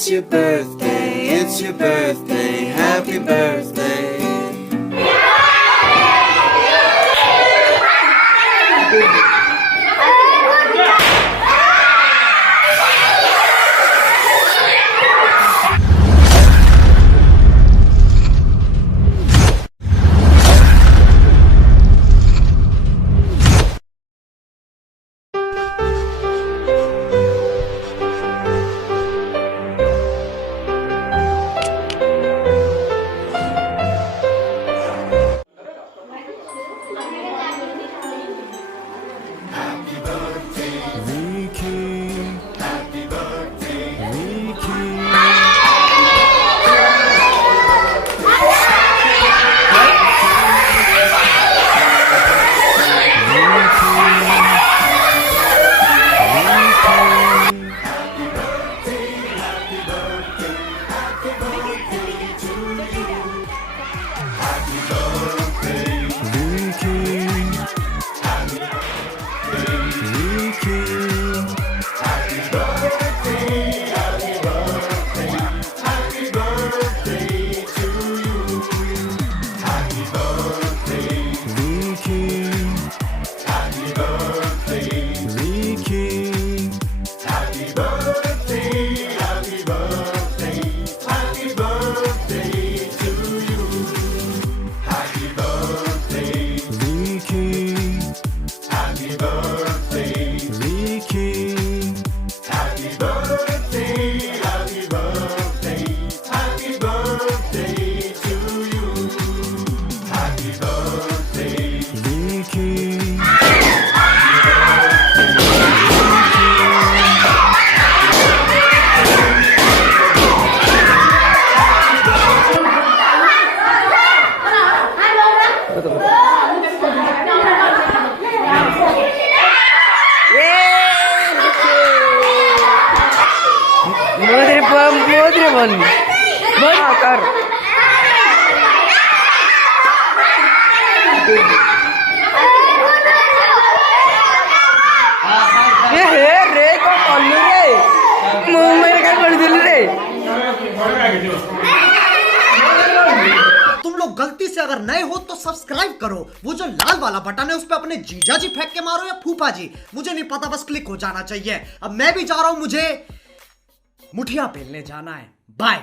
It's your birthday, it's your birthday, happy birthday. तुम लोग गलती से अगर नए हो तो सब्सक्राइब करो, वो जो लाल वाला बटन है उस पे अपने जीजा जी फेंक के मारो या फूफा जी, मुझे नहीं पता, बस क्लिक हो जाना चाहिए। अब मैं भी जा रहा हूं, मुझे मुठिया पेलने जाना है। बाय।